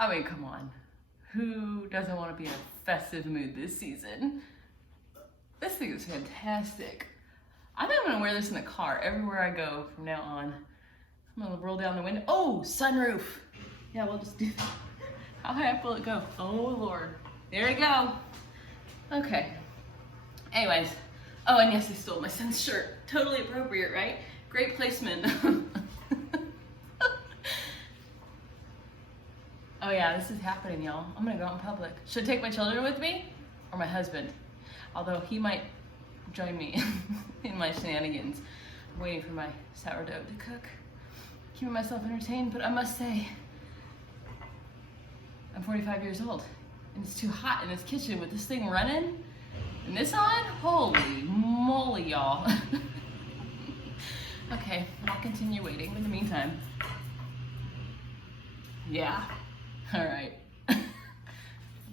I mean, come on. Who doesn't want to be in a festive mood this season? This thing is fantastic. I think I'm gonna wear this in the car everywhere I go from now on. I'm gonna roll down the window. Oh, sunroof. Yeah, we'll just do that. How high up will it go? Oh Lord. There we go. Okay. Anyways. Oh, and yes, I stole my son's shirt. Totally appropriate, right? Great placement. Oh yeah, this is happening, y'all. I'm gonna go out in public. Should I take my children with me? Or my husband? Although he might join me in my shenanigans. I'm waiting for my sourdough to cook. Keeping myself entertained, but I must say, I'm 45 years old, and it's too hot in this kitchen with this thing running, and this on? Holy moly, y'all. Okay, I'll continue waiting in the meantime. Yeah. All right.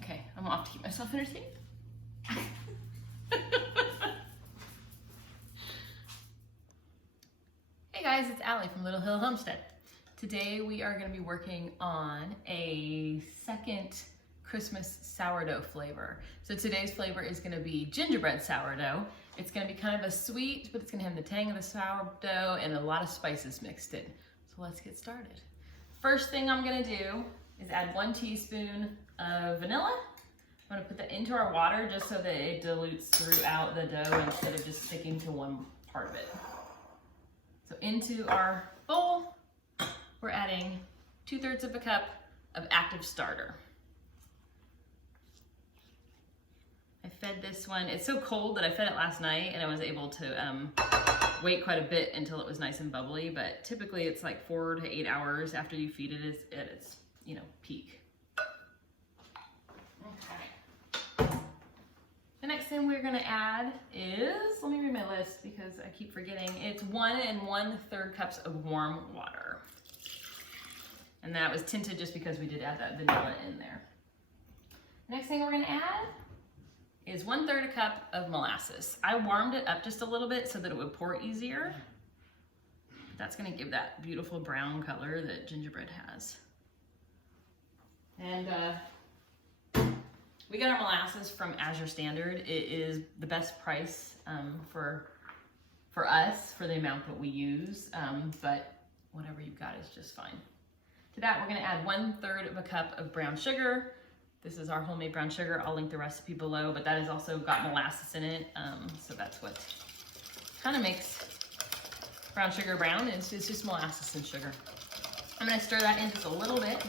Okay, I'm off to keep myself entertained. Hey guys, it's Allie from Little Hill Homestead. Today we are going to be working on a second Christmas sourdough flavor. So today's flavor is going to be gingerbread sourdough. It's going to be kind of a sweet, but it's going to have the tang of the sourdough and a lot of spices mixed in. So let's get started. First thing I'm going to do is add 1 teaspoon of vanilla. I'm going to put that into our water just so that it dilutes throughout the dough instead of just sticking to one part of it. So into our bowl, we're adding 2/3 of a cup of active starter. I fed this one, it's so cold that I fed it last night and I was able to wait quite a bit until it was nice and bubbly, but typically it's like 4 to 8 hours after you feed it at its, peak. Okay. The next thing we're gonna add is, let me read my list because I keep forgetting, it's 1 1/3 cups of warm water. And that was tinted just because we did add that vanilla in there. Next thing we're gonna add is 1/3 cup of molasses. I warmed it up just a little bit so that it would pour easier. That's gonna give that beautiful brown color that gingerbread has. And we got our molasses from Azure Standard. It is the best price for us for the amount that we use, but whatever you've got is just fine. To that, we're gonna add 1/3 of a cup of brown sugar. This is our homemade brown sugar. I'll link the recipe below, but that has also got molasses in it. So that's what kind of makes brown sugar brown. It's just molasses and sugar. I'm gonna stir that in just a little bit.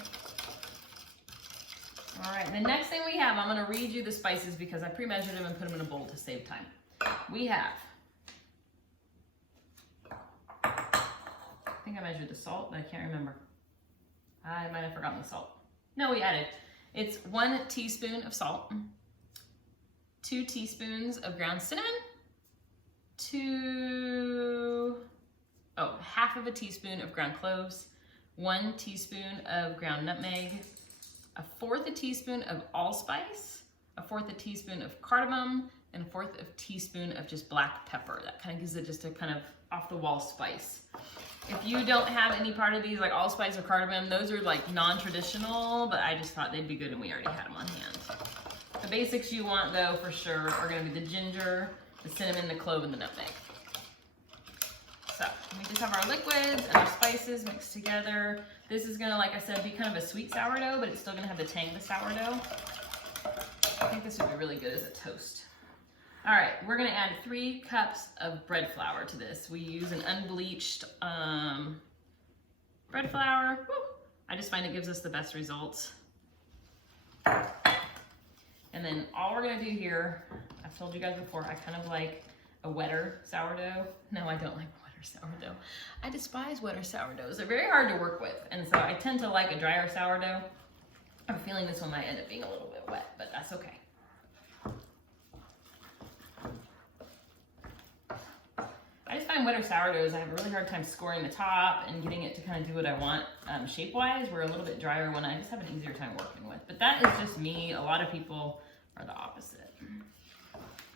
All right, the next thing we have, I'm gonna read you the spices because I pre-measured them and put them in a bowl to save time. We have, I think I measured the salt, but I can't remember. I might have forgotten the salt. No, we added. It's 1 teaspoon of salt, 2 teaspoons of ground cinnamon, half of a teaspoon of ground cloves, 1 teaspoon of ground nutmeg, 1/4 teaspoon of allspice, 1/4 teaspoon of cardamom, and 1/4 teaspoon of just black pepper. That kind of gives it just a kind of off the wall spice. If you don't have any part of these, like allspice or cardamom, those are like non-traditional, but I just thought they'd be good and we already had them on hand. The basics you want though, for sure, are gonna be the ginger, the cinnamon, the clove, and the nutmeg. So we just have our liquids and our spices mixed together. This is gonna, like I said, be kind of a sweet sourdough, but it's still gonna have the tang of the sourdough. I think this would be really good as a toast. All right, we're gonna add 3 cups of bread flour to this. We use an unbleached bread flour. Woo! I just find it gives us the best results. And then all we're gonna do here, I've told you guys before, I kind of like a wetter sourdough. No, I don't like wetter sourdough. I despise wetter sourdoughs. They're very hard to work with, and so I tend to like a drier sourdough. I have a feeling this one might end up being a little bit wet, but that's okay. I just find wetter sourdoughs, I have a really hard time scoring the top and getting it to kind of do what I want shape-wise. We're a little bit drier one I just have an easier time working with. But that is just me. A lot of people are the opposite.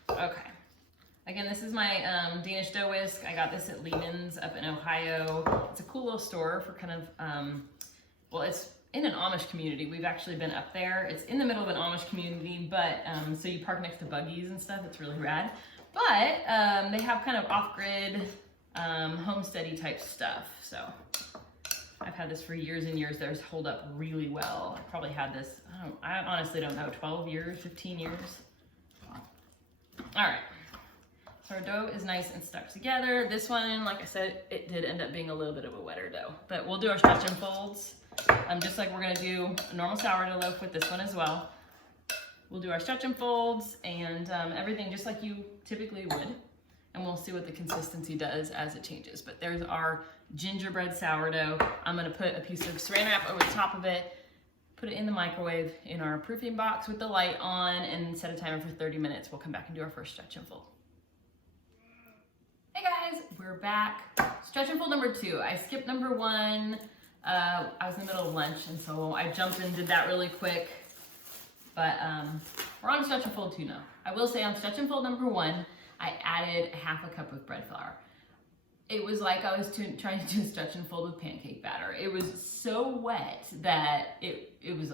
Okay. Again, this is my Danish dough whisk. I got this at Lehman's up in Ohio. It's a cool little store for kind of, well, it's in an Amish community. We've actually been up there. It's in the middle of an Amish community, but so you park next to buggies and stuff. It's really rad. But they have kind of off-grid, homesteady type stuff. So I've had this for years and years. Theirs hold up really well. I probably had this, I honestly don't know, 12 years, 15 years. All right. So our dough is nice and stuck together. This one, like I said, it did end up being a little bit of a wetter dough, but we'll do our stretch and folds. Just like we're gonna do a normal sourdough loaf with this one as well. We'll do our stretch and folds and everything just like you typically would. And we'll see what the consistency does as it changes. But there's our gingerbread sourdough. I'm gonna put a piece of saran wrap over the top of it, put it in the microwave in our proofing box with the light on, and set a timer for 30 minutes. We'll come back and do our first stretch and fold. Hey guys, we're back. Stretch and fold number 2. I skipped number 1. I was in the middle of lunch, and so I jumped in and did that really quick. But we're on stretch and fold 2 now. I will say on stretch and fold number 1, I added half a cup of bread flour. It was like I was trying to do a stretch and fold with pancake batter. It was so wet that it was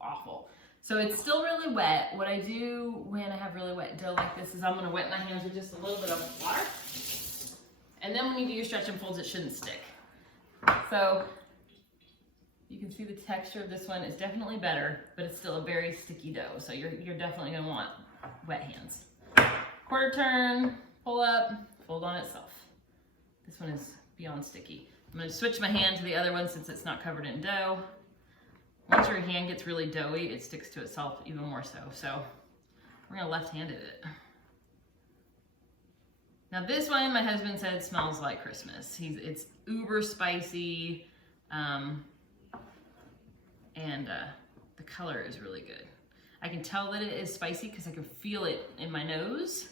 awful. So it's still really wet. What I do when I have really wet dough like this is I'm gonna wet my hands with just a little bit of water. And then when you do your stretch and folds, it shouldn't stick. So you can see the texture of this one is definitely better, but it's still a very sticky dough. So you're definitely gonna want wet hands. Quarter turn, pull up, fold on itself. This one is beyond sticky. I'm gonna switch my hand to the other one since it's not covered in dough. Once your hand gets really doughy, it sticks to itself even more so. So we're gonna left-handed it. Now this one, my husband said smells like Christmas. It's uber spicy, and the color is really good. I can tell that it is spicy because I can feel it in my nose,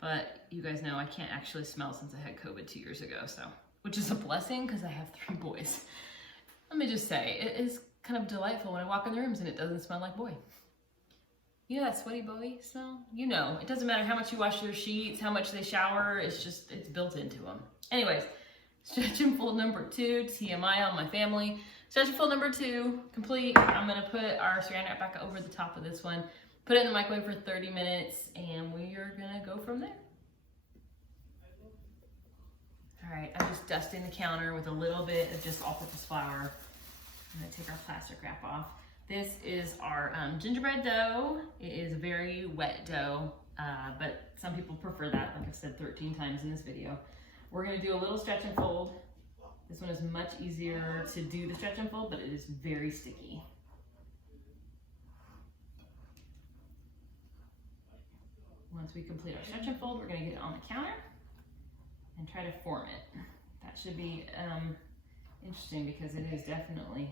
but you guys know I can't actually smell since I had COVID 2 years ago, so, which is a blessing because I have 3 boys. Let me just say, it is kind of delightful when I walk in the rooms and it doesn't smell like boy. You know that sweaty boy smell? You know, it doesn't matter how much you wash their sheets, how much they shower, it's built into them. Anyways, stretch and fold number 2, TMI on my family. Stretch and fold number 2, complete. I'm gonna put our saran wrap back over the top of this one, put it in the microwave for 30 minutes, and we are gonna go from there. All right, I'm just dusting the counter with a little bit of just all-purpose flour. I'm gonna take our plastic wrap off. This is our gingerbread dough. It is a very wet dough, but some people prefer that, like I've said 13 times in this video. We're gonna do a little stretch and fold. This one is much easier to do the stretch and fold, but it is very sticky. Once we complete our stretch and fold, we're gonna get it on the counter and try to form it. That should be interesting because it is definitely,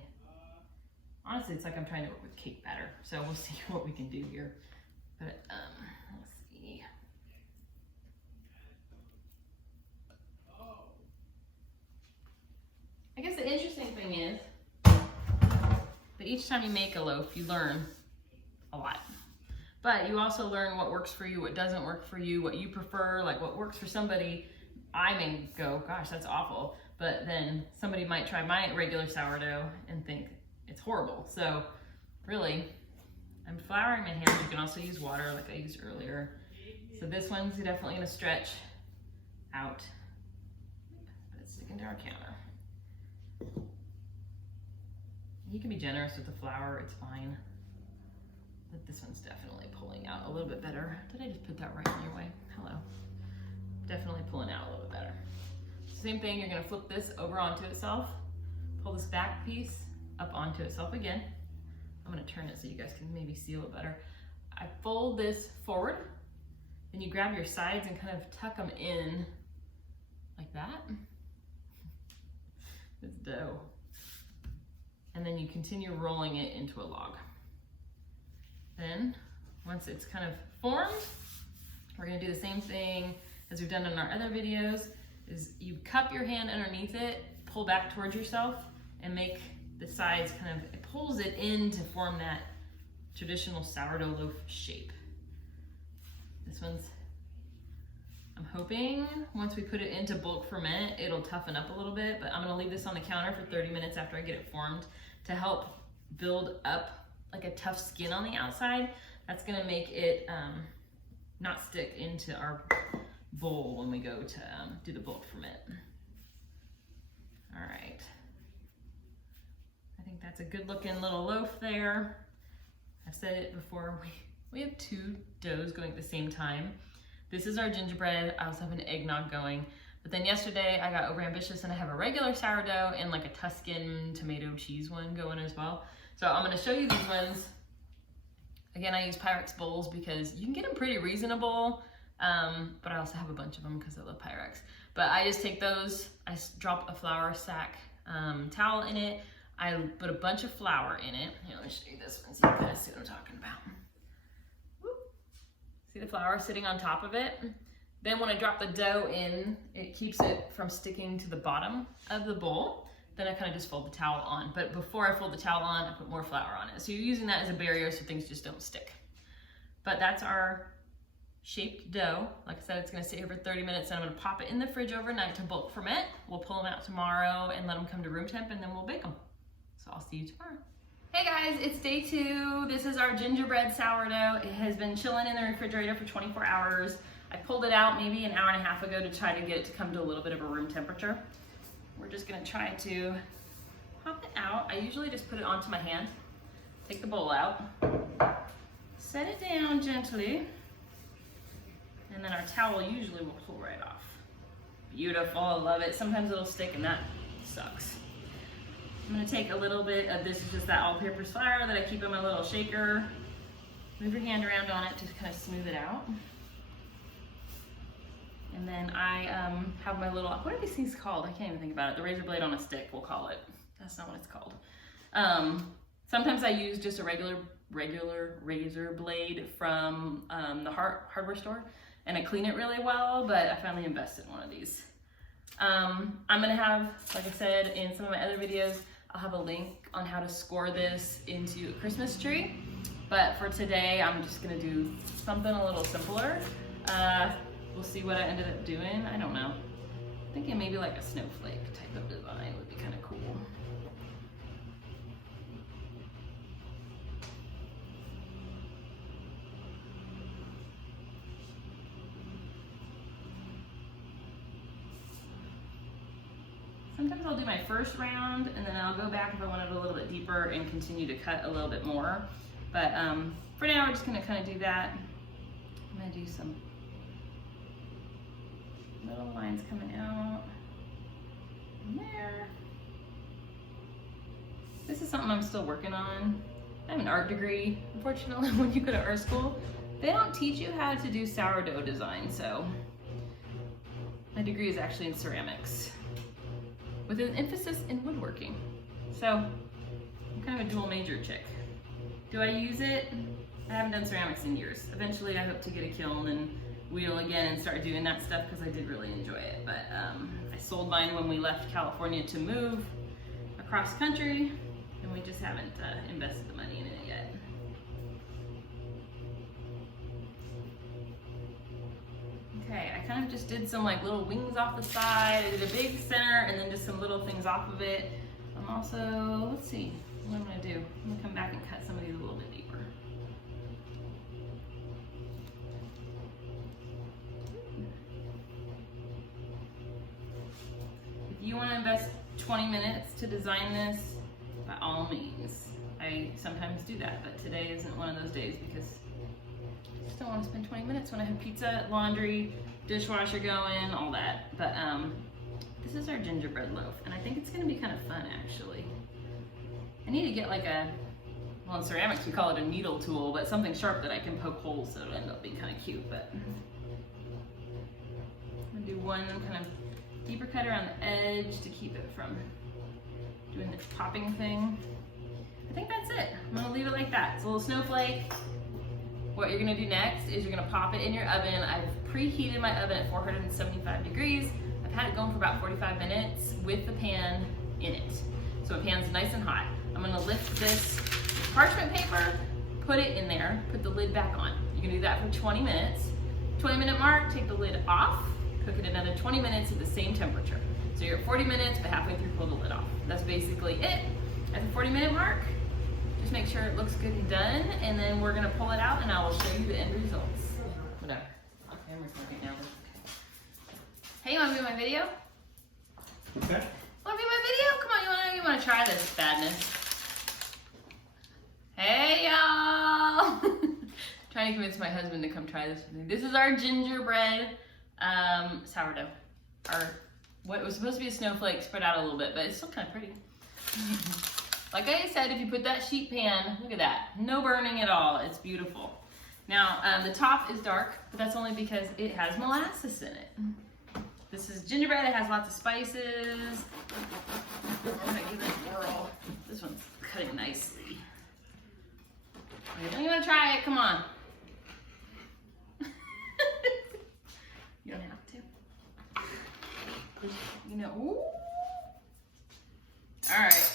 honestly, it's like I'm trying to work with cake batter. So we'll see what we can do here. But let's see. I guess the interesting thing is that each time you make a loaf, you learn a lot. But you also learn what works for you, what doesn't work for you, what you prefer, like what works for somebody. I may go, gosh, that's awful. But then somebody might try my regular sourdough and think it's horrible. So really, I'm flouring my hands. You can also use water like I used earlier. So this one's definitely gonna stretch out, but it's sticking to our counter. You can be generous with the flour, it's fine. But this one's definitely pulling out a little bit better. Did I just put that right in your way? Hello. Definitely pulling out a little bit better. Same thing, you're gonna flip this over onto itself, pull this back piece up onto itself again. I'm gonna turn it so you guys can maybe see a little better. I fold this forward, then you grab your sides and kind of tuck them in like that. This dough. And then you continue rolling it into a log. Then, once it's kind of formed, we're gonna do the same thing as we've done in our other videos, is you cup your hand underneath it, pull back towards yourself, and make the sides kind of, it pulls it in to form that traditional sourdough loaf shape. This one's, I'm hoping once we put it into bulk ferment, it'll toughen up a little bit, but I'm gonna leave this on the counter for 30 minutes after I get it formed to help build up like a tough skin on the outside. That's gonna make it not stick into our bowl when we go to do the bulk ferment. All right. I think that's a good looking little loaf there. I've said it before, we have 2 doughs going at the same time. This is our gingerbread. I also have an eggnog going. But then yesterday I got overambitious and I have a regular sourdough and like a Tuscan tomato cheese one going as well. So I'm gonna show you these ones. Again, I use Pyrex bowls because you can get them pretty reasonable, but I also have a bunch of them because I love Pyrex. But I just take those, I drop a flour sack towel in it, I put a bunch of flour in it. Here, let me show you this one so you guys see what I'm talking about. Whoop. See the flour sitting on top of it? Then when I drop the dough in, it keeps it from sticking to the bottom of the bowl. Then I kind of just fold the towel on. But before I fold the towel on, I put more flour on it. So you're using that as a barrier so things just don't stick. But that's our shaped dough. Like I said, it's gonna sit here for 30 minutes and I'm gonna pop it in the fridge overnight to bulk ferment. We'll pull them out tomorrow and let them come to room temp and then we'll bake them. So I'll see you tomorrow. Hey guys, it's day 2. This is our gingerbread sourdough. It has been chilling in the refrigerator for 24 hours. I pulled it out maybe an hour and a half ago to try to get it to come to a little bit of a room temperature. We're just gonna try to pop it out. I usually just put it onto my hand, take the bowl out, set it down gently, and then our towel usually will pull right off. Beautiful, I love it. Sometimes it'll stick and that sucks. I'm gonna take a little bit of this, is just that all-purpose flour that I keep in my little shaker. Move your hand around on it to kind of smooth it out. And then I have my little, what are these things called? I can't even think about it. The razor blade on a stick, we'll call it. That's not what it's called. Sometimes I use just a regular razor blade from the hardware store, and I clean it really well, but I finally invested in one of these. I'm gonna have, like I said in some of my other videos, I'll have a link on how to score this into a Christmas tree. But for today, I'm just gonna do something a little simpler. We'll see what I ended up doing. I don't know. I'm thinking maybe like a snowflake type of design would be kind of cool. Sometimes I'll do my first round and then I'll go back if I want it a little bit deeper and continue to cut a little bit more. But for now, we're just gonna kind of do that. I'm gonna do some little lines coming out in there. This is something I'm still working on. I have an art degree. Unfortunately, when you go to art school, they don't teach you how to do sourdough design, so my degree is actually in ceramics with an emphasis in woodworking. So I'm kind of a dual major chick. Do I use it? I haven't done ceramics in years. Eventually I hope to get a kiln and wheel again and start doing that stuff because I did really enjoy it. But I sold mine when we left California to move across country, and we just haven't invested the money in it yet. Okay, I kind of just did some like little wings off the side. I did a big center and then just some little things off of it. I'm also, let's see what I'm gonna do. I'm gonna come back and cut some of these a little bit deeper. If you want to invest 20 minutes to design this, by all means. I sometimes do that, but today isn't one of those days because I just don't want to spend 20 minutes when I have pizza, laundry, dishwasher going, all that. But this is our gingerbread loaf, and I think it's going to be kind of fun actually. I need to get like a, well in ceramics we call it a needle tool, but something sharp that I can poke holes so it'll end up being kind of cute. But I'm going to do one kind of deeper cut around the edge to keep it from doing this popping thing. I think that's it. I'm gonna leave it like that. It's a little snowflake. What you're gonna do next is you're gonna pop it in your oven. I've preheated my oven at 475 degrees. I've had it going for about 45 minutes with the pan in it. So the pan's nice and hot. I'm gonna lift this parchment paper, put it in there, put the lid back on. You can do that for 20 minutes. 20-minute mark, take the lid off, cook it another 20 minutes at the same temperature. So you're at 40 minutes, but halfway through pull the lid off. That's basically it. At the 40-minute mark, Just make sure it looks good and done, and then we're gonna pull it out and I will show you the end results. Whatever. My camera's working now. Hey, you wanna be in my video? Okay. Wanna be in my video? Come on, you wanna try this badness? Hey y'all! Trying to convince my husband to come try this with me. This is our gingerbread sourdough. What was supposed to be a snowflake spread out a little bit, but it's still kind of pretty. Like I said, if you put that sheet pan, look at that. No burning at all. It's beautiful. Now, the top is dark, but that's only because it has molasses in it. This is gingerbread. It has lots of spices. I'm gonna give it a whirl. This one's cutting nicely. Okay, don't you want to try it? Come on. You don't have to. You know. Ooh. All right.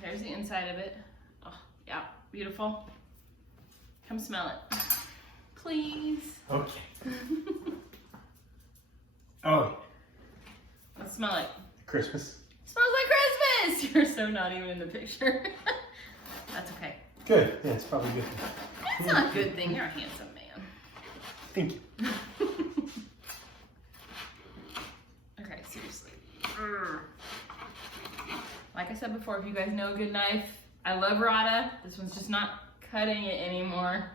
There's the inside of it. Oh, yeah, beautiful. Come smell it, please. Okay. Oh. Let's smell it. Christmas. Smells like Christmas. You're so not even in the picture. That's okay. Good. Yeah, it's probably a good thing. That's not a good thing. You're a handsome man. Thank you. Okay, seriously. Like I said before, if you guys know a good knife, I love Rada. This one's just not cutting it anymore.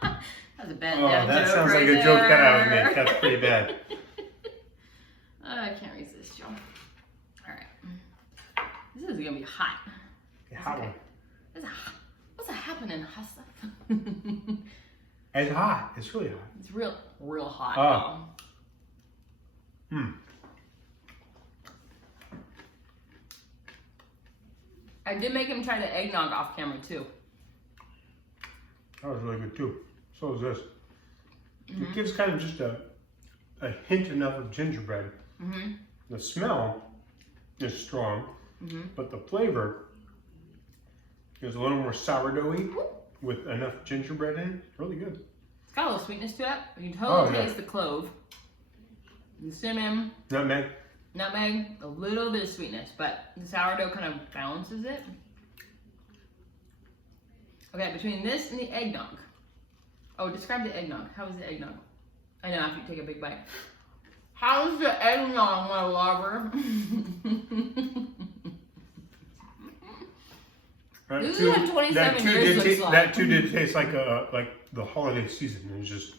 That was a bad dad that joke sounds right like a joke that I would there. make. That's pretty bad. I can't resist, y'all. All right. This is gonna be hot. A hot one. What's happening, hot stuff? It's hot. It's really hot. It's real hot. Oh. I did make him try the eggnog off camera too. That was really good too. So is this. It gives kind of just a hint enough of gingerbread. The smell is strong, but the flavor is a little more sourdoughy with enough gingerbread in it. It's really good. It's got a little sweetness to it. You can totally yeah. taste the clove, the cinnamon, Nutmeg. nutmeg, a little bit of sweetness, but the sourdough kind of balances it. Okay, between this and the eggnog. Oh, describe the eggnog. How is the eggnog? I know after you take a big bite. How's the eggnog, my lover? This is what 27 years looks like. That too did taste like the holiday season. It was just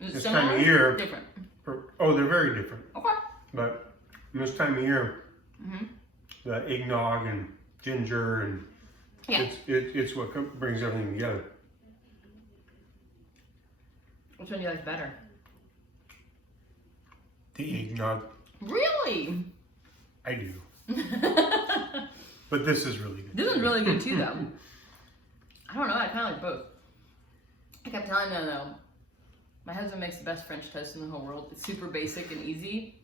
this time of year. Different. Oh, they're very different. Okay. But this time of year, the eggnog and ginger and it's what brings everything together. Which one do you like better? The eggnog. Really? I do. But this is really good. This one's really good too, though. I don't know. I kind of like both. I kept telling them though, my husband makes the best French toast in the whole world. It's super basic and easy.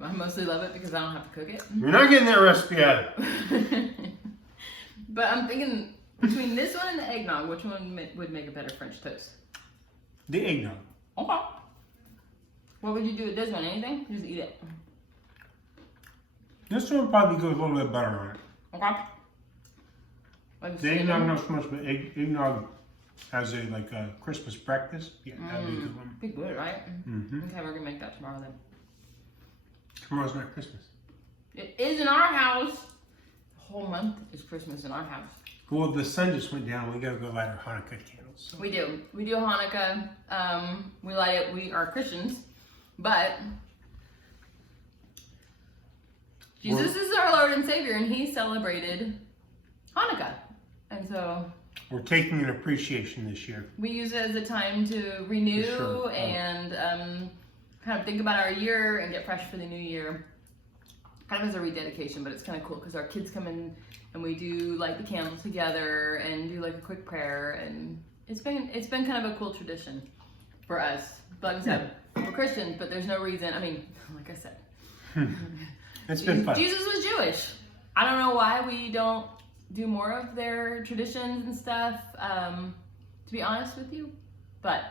I mostly love it because I don't have to cook it. You're not getting that recipe either. But I'm thinking between this one and the eggnog, which one would make a better French toast? The eggnog. Okay. What would you do with this one? Anything? Just eat it. This one probably goes a little bit better on it. Okay. Like The eggnog not so much, but eggnog as a Christmas breakfast. Yeah, that'd be a good one. Be good, right? Mm-hmm. Okay, we're gonna make that tomorrow then. Tomorrow's not Christmas. It is in our house. The whole month is Christmas in our house. Well, the sun just went down. We gotta go light our Hanukkah candles. So. We do. We do Hanukkah. We light it. We are Christians, but Jesus is our Lord and Savior, and He celebrated Hanukkah, and so we're taking an appreciation this year. we use it as a time to renew and kind of think about our year and get fresh for the new year. Kind of as a rededication, but it's kind of cool because our kids come in and we do light the candles together and do like a quick prayer, and it's been kind of a cool tradition for us. But like I said, we're Christians, but there's no reason. I mean, like I said, it's been fun. Jesus was Jewish. I don't know why we don't do more of their traditions and stuff, to be honest with you. But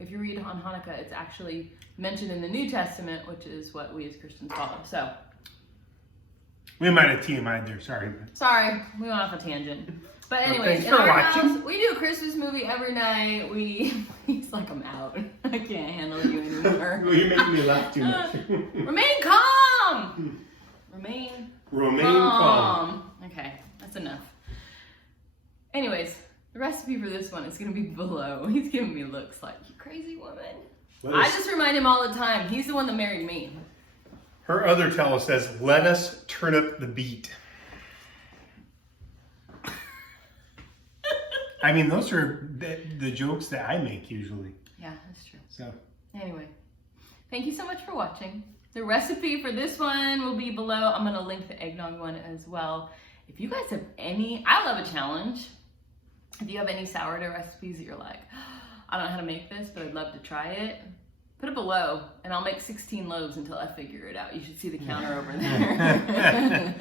if you read on Hanukkah, it's actually mentioned in the New Testament, which is what we as Christians follow. So We might have TMI'd there, sorry. Sorry, we went off a tangent. But anyways, Thanks in for our watching. house, we do a Christmas movie every night. He's like, I'm out. I can't handle you anymore. Well, you're making me laugh too much. Remain calm. Remain calm. Okay, that's enough. Anyways, the recipe for this one is gonna be below. He's giving me looks like, you crazy woman. I just remind him all the time. He's the one that married me. Her other tell says, let us turn up the beat. I mean, those are the jokes that I make usually. Yeah, that's true. So, anyway, thank you so much for watching. The recipe for this one will be below. I'm gonna link the eggnog one as well. If you guys have any, I love a challenge. If you have any sourdough recipes that you're like, I don't know how to make this, but I'd love to try it, put it below, and I'll make 16 loaves until I figure it out. You should see the counter over there.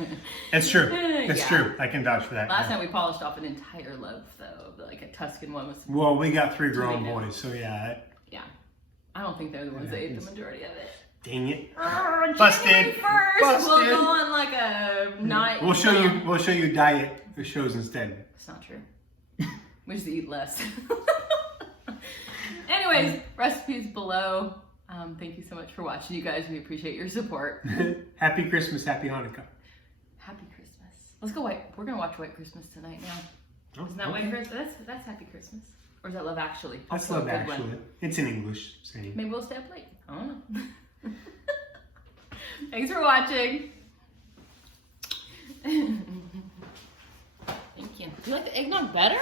It's true. It's true. I can vouch for that. Last time we polished off an entire loaf, though, like a Tuscan one with some. Well, we got 3 grown boys, so yeah. Yeah. I don't think they're the ones that ate the majority of it. Dang it. Busted. January 1st, we'll go on like a night. We'll show you diet shows instead. It's not true. We just eat less. Anyways, recipes below. Thank you so much for watching, you guys. We appreciate your support. Happy Christmas, happy Hanukkah. Happy Christmas. Let's go White. We're gonna watch White Christmas tonight now. Oh, Isn't that White Christmas? That's Happy Christmas. Or is that Love Actually? That's Also Love a good Actually. one. It's in English saying. Maybe we'll stay up late. I don't know. Thanks for watching. Thank you. Do you like the eggnog better?